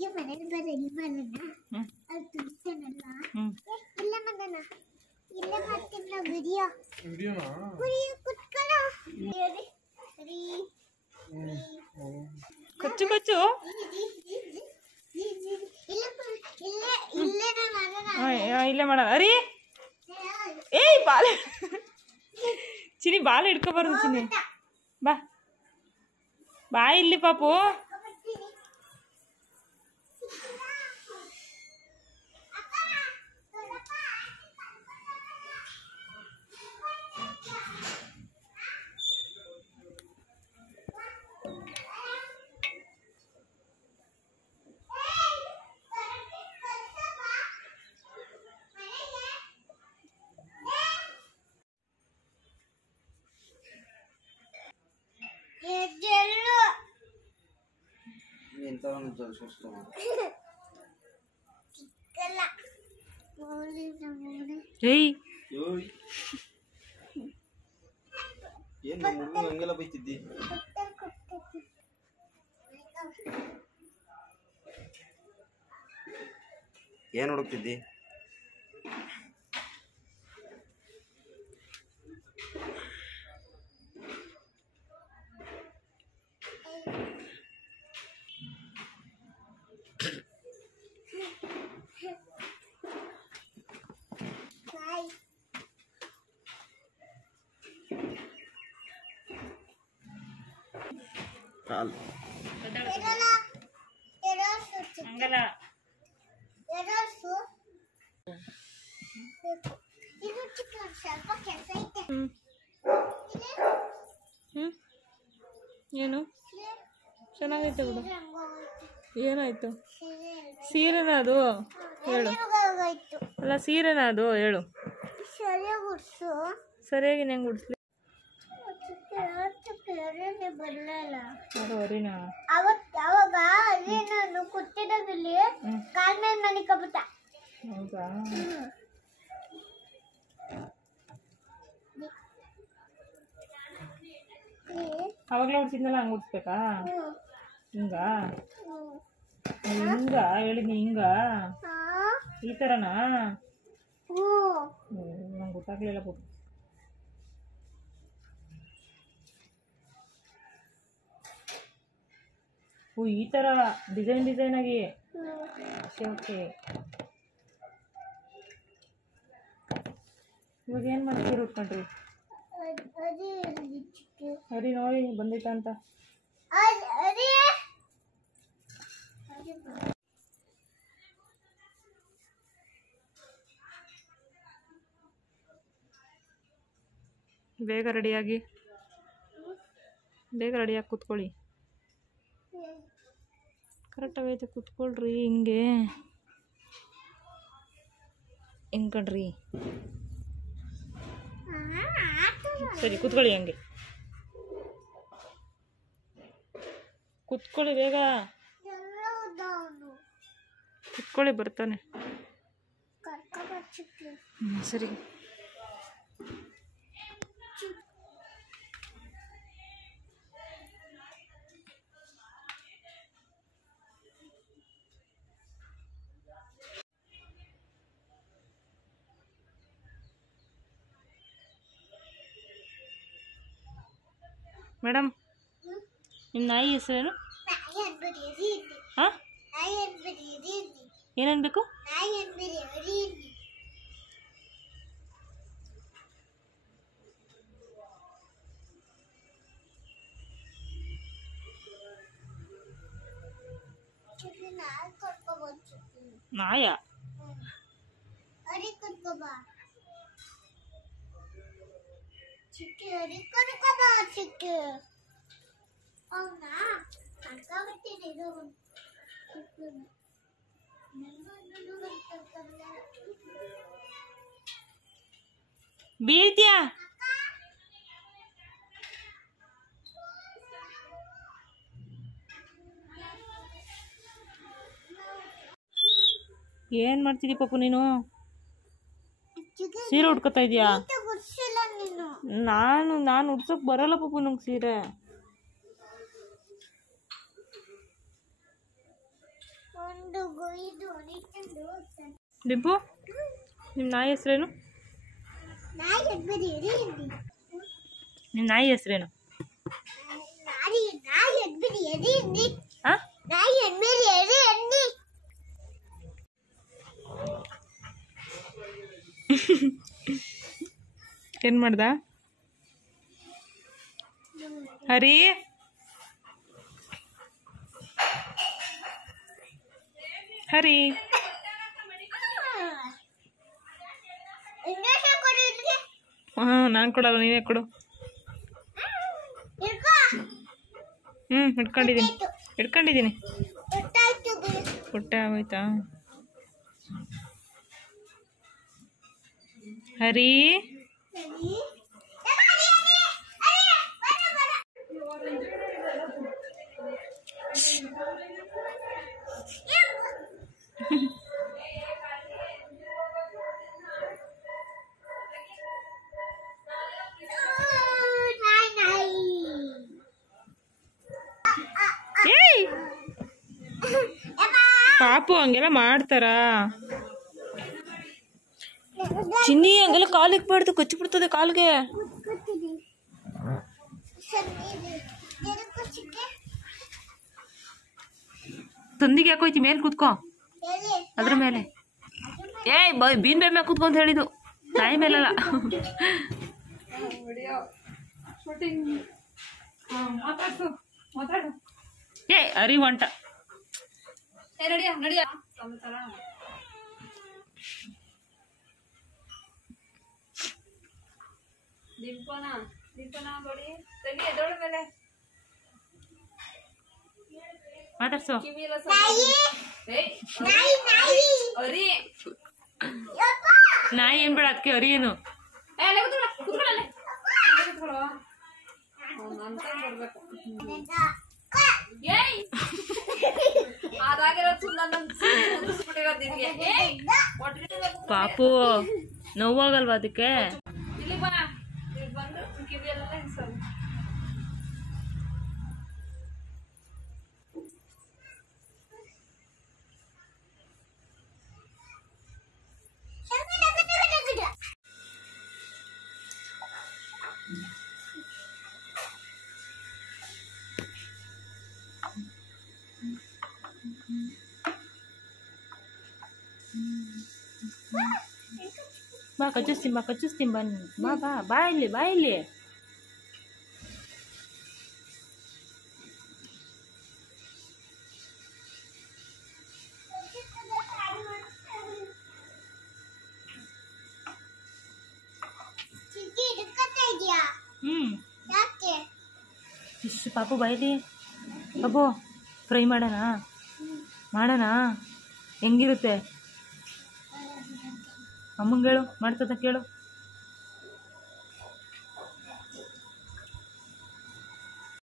ಈಗ ಮನೆಗೆ ಬರೋಣ ಅದು ತುಳಿಸೇನಲ್ಲ ಇಲ್ಲ ಮಗನ ಇಲ್ಲ ಮಾಡ್ತೀನಿ ವಿಡಿಯೋ ಕುತ್ಕೊಳ್ಳೋ ಕಚ್ಚು ಕಚ್ಚು ಇಲ್ಲೇ ಮಾಡೋಣ ಅರಿ ಏಯ್ ಬಾಲ ಚಿನಿ ಬಾಲ ಹಿಡ್ಕೊಬಾರ್ದು ಚಿನಿ ಬಾ ಬಾ ಇಲ್ಲಿ ಪಾಪು ಏನು ಹುಡುಕ್ತಿದ್ದಿ? ಕಾಲ್ ಏನು ಚೆನ್ನಾಗೈತೆ ಬಿಡು ಏನಾಯ್ತು ಸೀರೆನಾ ಅದು ಹೇಳು ಅಲ್ಲ ಸೀರೆನಾ ಅದು ಹೇಳು ಸರಿಯಾಗಿ ಹೆಂಗೆ ಗುಡಿಸ್ಲಿ ಅರಿನಾ ಅವಾಗ ನಾನು ಕೂತಿದ್ದಾಗಲ್ಲಿ ಕಾಲ್ ಮೇಲೆ ಮನಿಕಬಿಟ್ಟ ಹೌದಾ ಅವಾಗಲೇ ಹೊಡ್ಸಿದ್ನಲ್ಲ ಹಂಗೆ ಉಡ್ಸ್ಬೇಕಾ ಹಿಂಗ ಹಿಂಗ ಹೇಳಿದ್ನಿ ಹಿಂಗ ಈ ಥರನಾ ನಂಗೆ ಗೊತ್ತಾಗ್ಲಿಲ್ಲ ಬಿಟ್ಟು ಓ ಈ ಥರ ಡಿಸೈನ್ ಆಗಿ ಓಕೆ ಓಕೆ ಇವಾಗ ಏನು ಮಾಡ್ತೀರಿ ಉಟ್ಕೊಂಡ್ರಿ ಹರಿ ನೋಡಿ ಬಂದೈತ ಅಂತ ಬೇಗ ರೆಡಿಯಾಗಿ ಕೂತ್ಕೊಳ್ಳಿ ಕರೆಕ್ಟಾಗೈತೆ ಕೂತ್ಕೊಳ್ರಿ ಹಿಂಗೆ ಕಣ್ರಿ ಸರಿ ಕೂತ್ಕೊಳ್ಳಿ ಹಂಗೆ ಕೂತ್ಕೊಳ್ಳಿ ಬೇಗ ಕೂತ್ಕೊಳ್ಳಿ ಬರ್ತಾನೆ ಸರಿ ಮೇಡಮ್ ನಿಮ್ಮ ನಾಯಿ ಹೆಸರೇನು? ಹಾಂ ಏನನ್ಬೇಕು? ನಾಯ ಬೀಳ್ತ್ಯಾ ಏನ್ ಮಾಡ್ತಿದ್ದಿ ಪಾಪು ನೀನು? ಸೀರೆ ಉಟ್ಕೋತಾ ಇದೀಯಾ? ನಾನು ಉಡ್ಸೋಕ್ ಬರಲ್ಲ ಪಾಪು ನಂಗೆ ಸೀರೆ. ಇದು ನಿಂತಂದು ಡಿಂಪು ನಿಮ್ಮ ನಾಯಿ ಹೆಸರೇನು? ನಾಯಿ ಎದ್ಬಿಡಿ ಎಲ್ಲಿ ನಿಮ್ಮ ನಾಯಿ ಹೆಸರೇನು? ನಾಯಿ ನಾಯಿ ಎದ್ಬಿಡಿ ಎಲ್ಲಿ ಆ ನಾಯಿ ಎದ್ಬಿಡಿ ಎಲ್ಲಿ ಏನು ಮಾಡ್ದ ಹರಿ? ಹರಿ ಇಂಜೆಕ್ಷನ್ ಕೊಡಿ ಇದಕ್ಕೆ ಹಾಂ ನಾನು ಕೊಡಲ್ಲ, ನೀವೇ ಕೊಡು. ಇರ್ಕೋ ಇಟ್ಕೊಂಡಿದ್ದೀನಿ. ಗೊತ್ತಾಯ್ತು ಹೊಟ್ಟೆ ಆಗೋಯ್ತಾ? ಹರಿ ಸರಿ ಏಯ್ ಪಾಪು ಹಂಗೆಲ್ಲ ಮಾಡ್ತಾರಾ? ಚಿನ್ನಿ ಹಂಗೆಲ್ಲ ಕಾಲು ಇಕ್ಬಾರ್ದು, ಕಚ್ಚಿಬಿಡ್ತದೆ ಕಾಲ್ಗೆ. ತಂದಿಗೆ ಯಾಕೋಯ್ತಿ ಮೇಲೆ ಕೂತ್ಕೋ, ಅದ್ರ ಮೇಲೆ. ಏಯ್ ಬೀನ್ ಮೇಲೆ ಕೂತ್ಕೊಂತ ಹೇಳಿದ್ದು, ನಾಯಿ ಮೇಲಲ್ಲ. ಏ ಅರಿ ಹೊಂಟ ಮಾತಾಡ್ಸು. ನಾಯಿ ಏನ್ ಬೇಡ, ಅದಕ್ಕೆ ಅರಿ ಏನು? ಪಾಪು ನೋವಾಗಲ್ವಾ ಅದಕ್ಕೆ? ಬಾ ಕಚ್ಚಿಸ್ತೀನಿ ಬನ್ನಿ. ಬಾ ಇಲ್ಲಿ. ಫಿಶ್ ಪಾಪು ಬಾಯಿಲಿ. ಬಾಬು ಫ್ರೈ ಮಾಡೋಣ ಹೆಂಗಿರುತ್ತೆ? ಅಮ್ಮಂಗೆ ಹೇಳು, ಮಾಡ್ತದ ಕೇಳು.